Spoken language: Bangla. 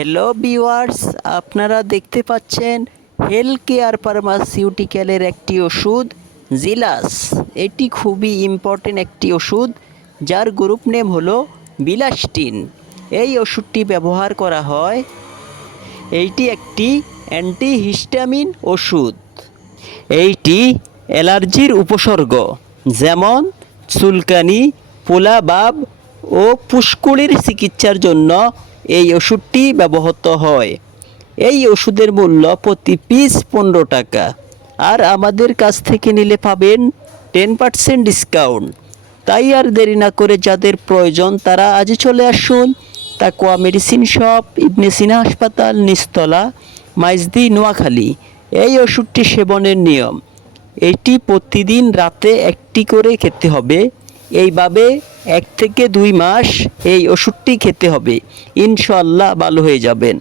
হ্যালো ভিউয়ার্স আপনারা দেখতে পাচ্ছেন হেলথ কেয়ার ফার্মাসিউটিক্যালের একটি ওষুধ জিলাস এটি খুবই ইম্পর্টেন্ট একটি ওষুধ, যার গ্রুপ নেম হলো বিলাস্টিন এই ওষুধটি ব্যবহার করা হয়, এইটি একটি অ্যান্টিহিস্টামিন ওষুধ। এইটি অ্যালার্জির উপসর্গ, যেমন চুলকানি, পোলাবাব ও পুষ্কুলির চিকিৎসার জন্য এই ওষুধটি ব্যবহৃত হয়। এই ওষুধের মূল্য প্রতি পিস পনেরো টাকা। আর আমাদের কাছ থেকে নিলে পাবেন টেন পার্সেন্ট ডিসকাউন্ট। তাই আর দেরি না করে যাদের প্রয়োজন তারা আজই চলে আসুন তাকুয়া মেডিসিন শপ, ইবনে সিনা হাসপাতাল নিস্তলা মাইজদি, নোয়াখালী। এই ওষুধটি সেবনের নিয়ম। এটি প্রতিদিন রাতে একটি করে খেতে হবে। এইভাবে এক থেকে দুই মাস এই ওষুধটি খেতে হবে। ইনশাল্লাহ ভালো হয়ে যাবেন।